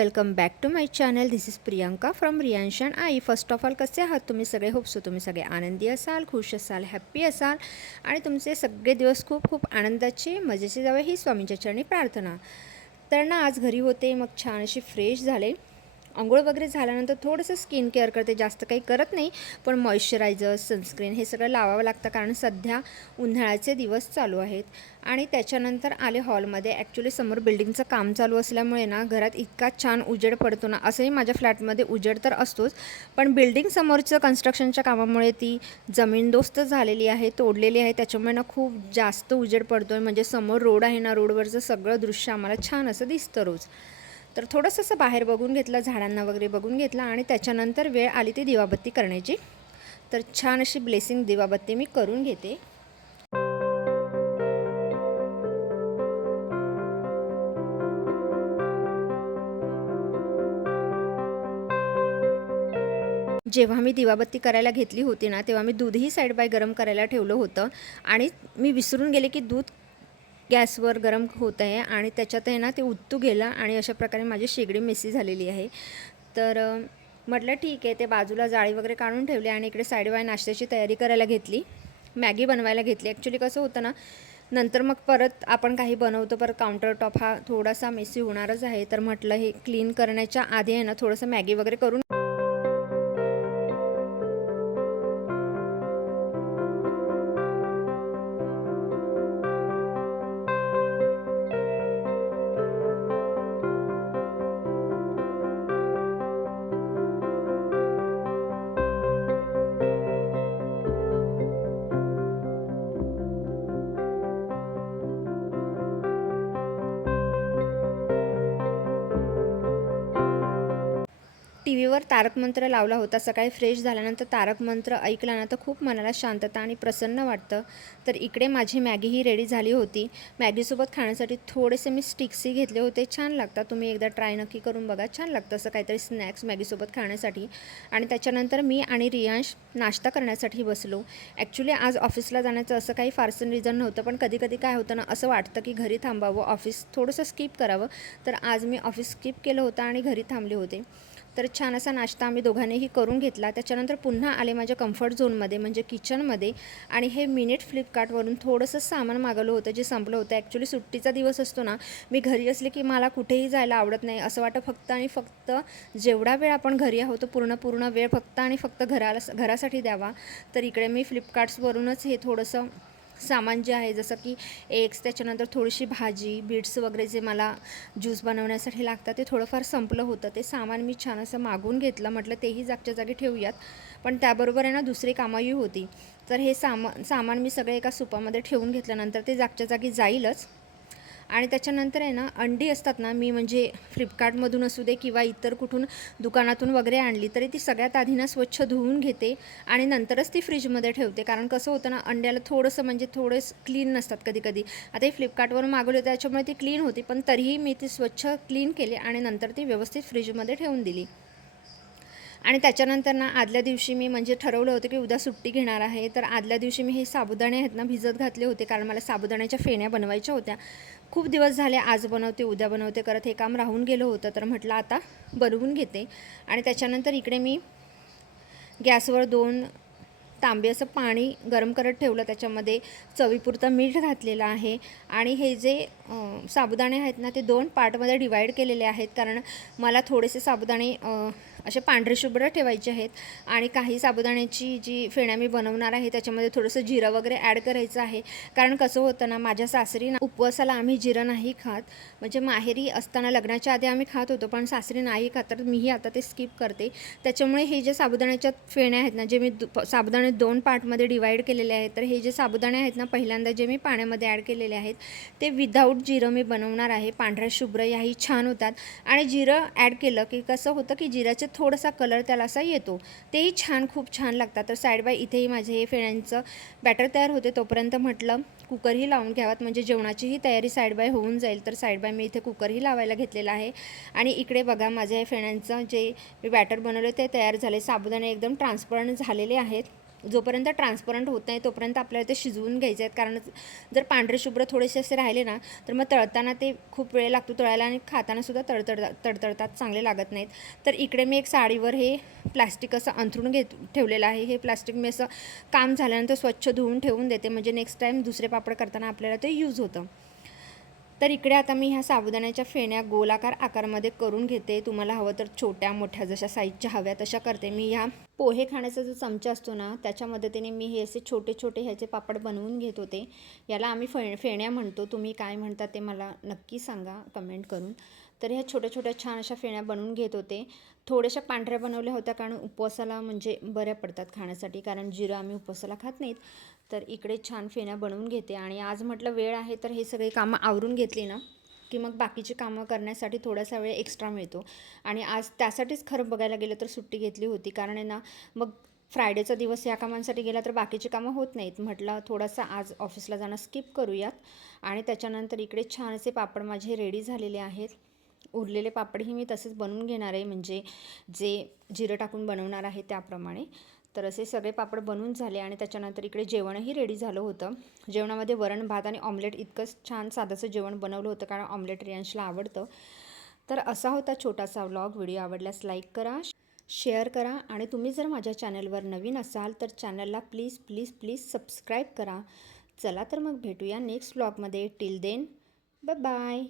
Welcome back to my channel. This is Priyanka from रियांशन आई. First of all कसे आहात तुम्ही सगळे? होप सो तुम्ही सगळे आनंदी असाल, खुश असाल, हॅप्पी असाल आणि तुमचे सगळे दिवस खूप खूप आनंदाचे मजेचे जावे ही स्वामींच्या चरणी प्रार्थना. तर ना आज घरी होते, मग छान अशी फ्रेश झाले. अंघोळ वगैरे झाल्यानंतर थोडंसं स्किन केअर करते, जास्त काही करत नाही, पण मॉइश्चरायझर, सनस्क्रीन हे सगळं लावावं लागतं कारण सध्या उन्हाळ्याचे दिवस चालू आहेत. आणि त्याच्यानंतर आले हॉलमध्ये. ॲक्च्युली समोर बिल्डिंगचं काम चालू असल्यामुळे ना घरात इतका छान उजेड पडतो ना. असंही माझ्या फ्लॅटमध्ये उजेड तर असतोच, पण बिल्डिंग समोरचं कन्स्ट्रक्शनच्या कामामुळे ती जमीनदोस्त झालेली आहे, तोडलेली आहे, त्याच्यामुळे ना खूप जास्त उजेड पडतो आहे. म्हणजे समोर रोड आहे ना, रोडवरचं सगळं दृश्य आम्हाला छान असं दिसतं रोज. तर थोडंसं असं बाहेर बघून घेतलं, झाडांना वगैरे बघून घेतला आणि त्याच्यानंतर वेळ आली ती दिवाबत्ती करण्याची. तर छान अशी ब्लेसिंग दिवाबत्ती मी करून घेते. जेव्हा मी दिवाबत्ती करायला घेतली होती ना, तेव्हा मी दूधही साईड बाय गरम करायला ठेवलं होतं आणि मी विसरून गेले की दूध गॅसवर गरम होत आहे आणि त्याच्यात आहे ना ते उतू गेलं आणि अशा प्रकारे माझी शेगडी मेसी झालेली आहे. तर म्हटलं ठीक आहे, ते बाजूला जाळी वगैरे काढून ठेवली आणि इकडे साईड बाय नाश्त्याची तयारी करायला घेतली. मॅगी बनवायला घेतली. ॲक्च्युली कसं होतं ना, नंतर मग परत आपण काही बनवतो, परत काउंटर टॉप हा थोडासा मेसी होणारच आहे. तर म्हटलं हे क्लीन करण्याच्या आधी आहे ना थोडंसं मॅगी वगैरे करून. टी व्हीवर तारक मंत्र लावला होता. सकाळी फ्रेश झाल्यानंतर तारक मंत्र ऐकला ना तर खूप मनाला शांतता आणि प्रसन्न वाटतं. तर इकडे माझी मॅगीही रेडी झाली होती. मॅगीसोबत खाण्यासाठी थोडेसे मी स्टिक्सही घेतले होते, छान लागतात. तुम्ही एकदा ट्राय नक्की करून बघा, छान लागतं असं काहीतरी स्नॅक्स मॅगीसोबत खाण्यासाठी. आणि त्याच्यानंतर मी आणि रियांश नाश्ता करण्यासाठी बसलो. ॲक्च्युली आज ऑफिसला जाण्याचं असं काही फारसं रिझन नव्हतं, पण कधी कधी काय होतं ना, असं वाटतं की घरी थांबावं, ऑफिस थोडंसं स्किप करावं. तर आज मी ऑफिस स्किप केलं होतं आणि घरी थांबले होते. तर छान असा नाश्ता आम्ही दोघांनीही करून घेतला. त्याच्यानंतर पुन्हा आले माझ्या कम्फर्ट झोनमध्ये म्हणजे किचनमध्ये आणि हे मिनिट फ्लिपकार्टवरून थोडंसं सामान मागवलं होतं जे संपलं होतं. ॲक्च्युली सुट्टीचा दिवस असतो ना, मी घरी असले की मला कुठेही जायला आवडत नाही. असं वाटतं फक्त आणि फक्त जेवढा वेळ आपण घरी आहोत पूर्ण वेळ फक्त आणि फक्त घरासाठी द्यावा. तर इकडे मी फ्लिपकार्ट्सवरूनच हे थोडंसं सामान जे आहे, जसं की एग्स, त्याच्यानंतर थोडीशी भाजी, बीट्स वगैरे जे मला ज्यूस बनवण्यासाठी लागतं ते थोडंफार संपलं होतं. ते सामान मी छान असं मागून घेतलं. म्हटलं तेही जागच्या जागी ठेवूयात, पण त्याबरोबर आहे ना दुसरी कामंही होती. तर हे सामान मी सगळे एका सुपामध्ये ठेवून घेतल्यानंतर ते जागच्या जागी जाईलच. आणि त्याच्यानंतर आहे ना अंडी असतात ना, मी म्हणजे फ्लिपकार्टमधून असू दे किंवा इतर कुठून दुकानातून वगैरे आणली तरी ती सगळ्यात आधी ना स्वच्छ धुवून घेते आणि नंतरच ती फ्रीजमध्ये ठेवते. कारण कसं होतं ना, अंड्याला थोडंसं म्हणजे थोडेच क्लीन नसतात कधीकधी. आता हे फ्लिपकार्टवरून मागवले त्याच्यामुळे ती क्लीन होती, पण तरीही मी ती स्वच्छ क्लीन केली आणि नंतर ती व्यवस्थित फ्रीजमध्ये ठेवून दिली. आणि त्याच्यानंतर ना आदल्या दिवशी मी म्हणजे ठरवलं होतं की उद्या सुट्टी घेणार आहे. तर आदल्या दिवशी मी हे साबुदाणे आहेत ना भिजत घातले होते, कारण मला साबुदाण्याच्या फेण्या बनवायच्या होत्या. खूप दिवस झाले, आज बनवते उद्या बनवते करत हे काम राहून गेलं होतं. तर म्हटलं आता बनवून घेते. आणि त्याच्यानंतर इकडे मी गॅसवर 2 तांबे असं पाणी गरम करत ठेवलं. त्याच्यामध्ये चवीपुरतं मीठ घातलेलं आहे आणि हे जे साबुदाणे आहेत ना ते 2 पार्टमध्ये डिवाईड केलेले आहेत, कारण मला थोडेसे साबुदाणे असे पांढरे शुभ्र ठेवायचे आहेत आणि काही साबुदाण्याची जी फेण्या मी बनवणार आहे त्याच्यामध्ये थोडंसं जिरं वगैरे ॲड करायचं आहे. कारण कसं होतं ना, माझ्या सासरी ना उपवासाला आम्ही जिरं नाही खात. म्हणजे माहेरी असताना लग्नाच्या आधी आम्ही खात होतो, पण सासरी नाही खात, तर मीही आता ते स्किप करते. त्याच्यामुळे हे जे साबुदाण्याच्या फेण्या आहेत ना, जे मी साबुदाणे 2 पार्टमध्ये डिवाईड केलेले आहेत, तर हे जे साबुदाणे आहेत ना पहिल्यांदा जे मी पाण्यामध्ये ॲड केलेले आहेत ते विदाऊट जिरं मी बनवणार आहे. पांढऱ्या शुभ्र याही छान होतात आणि जिरं ॲड केलं की कसं होतं की जिऱ्याचे थोडासा कलर त्याला असा येतो, तेही छान खूप छान लागतात. तर साईड बाय इथेही माझे हे फेण्यांचं बॅटर तयार होते, तोपर्यंत म्हटलं कुकरही लावून घ्यावात म्हणजे जेवणाचीही तयारी साईड बाय होऊन जाईल. तर साईड बाय मी इथे कुकरही लावायला घेतलेला आहे. आणि इकडे बघा माझ्या हे फेण्यांचं जे मी बॅटर बनवलं ते तयार झाले. साबुदाणे एकदम ट्रान्सपरंट झालेले आहेत जोपर्यंत ट्रान्सपरंट होत नाही तोपर्यंत आपल्याला ते शिजवून घ्यायचे आहेत, कारण जर पांढरे शुभ्र थोडेसे असे राहिले ना तर मग तळताना ते खूप वेळ लागतो तळायला आणि खातानासुद्धा तडतडतात, चांगले लागत नाहीत. तर इकडे मी एक साडीवर हे प्लास्टिक असं अंथरून ठेवलेलं आहे. हे प्लास्टिक मी असं काम झाल्यानंतर स्वच्छ धुवून ठेवून देते, म्हणजे नेक्स्ट टाईम दुसरे पापड करताना आपल्याला ते यूज होतं. तर इकडे आता मी ह्या साबुदाण्याच्या फेण्या गोलाकार आकारामध्ये करून घेते. तुम्हाला हवं तर छोट्या मोठ्या जशा साईजच्या हव्या तशा करते. मी ह्या पोहे खाण्याचा जो चमचा असतो ना त्याच्या मदतीने मी हे असे छोटे छोटे ह्याचे पापड बनवून घेत होते. याला आम्ही फेण्या म्हणतो, तुम्ही काय म्हणता ते मला नक्की सांगा कमेंट करून. तर ह्या छोट्या छोट्या छान अशा फेण्या बनवून घेत होते. थोड्याशा पांढऱ्या बनवल्या होत्या कारण उपवासाला म्हणजे बऱ्या पडतात खाण्यासाठी, कारण जिरं आम्ही उपवासाला खात नाहीत. तर इकडे छान फेण्या बनवून घेते आणि आज म्हटलं वेळ आहे तर हे सगळे कामं आवरून घेतली ना की मग बाकीची कामं करण्यासाठी थोडासा वेळ एक्स्ट्रा मिळतो. आणि आज त्यासाठीच खरं बघायला गेलं तर सुट्टी घेतली होती, कारण आहे ना मग फ्रायडेचा दिवस या कामांसाठी गेला तर बाकीची कामं होत नाहीत. म्हटलं थोडासा आज ऑफिसला जाणं स्किप करूयात. आणि त्याच्यानंतर इकडे छान असे पापड माझे रेडी झालेले आहेत. उरलेले पापडही मी तसेच बनवून घेणार आहे, म्हणजे जे जिरं टाकून बनवणार आहे त्याप्रमाणे. तर असे सगळे पापड बनवून झाले आणि त्याच्यानंतर इकडे जेवणही रेडी झालं होतं. जेवणामध्ये वरण भात आणि ऑमलेट इतकंच छान साधंसं जेवण बनवलं होतं, कारण ऑमलेट रियांशला आवडतं. तर असा होता छोटासा व्लॉग. व्हिडिओ आवडल्यास लाईक करा, शेअर करा आणि तुम्ही जर माझ्या चॅनलवर नवीन असाल तर चॅनलला प्लीज प्लीज प्लीज सबस्क्राईब करा. चला तर मग भेटूया नेक्स्ट व्लॉगमध्ये. Till then bye bye.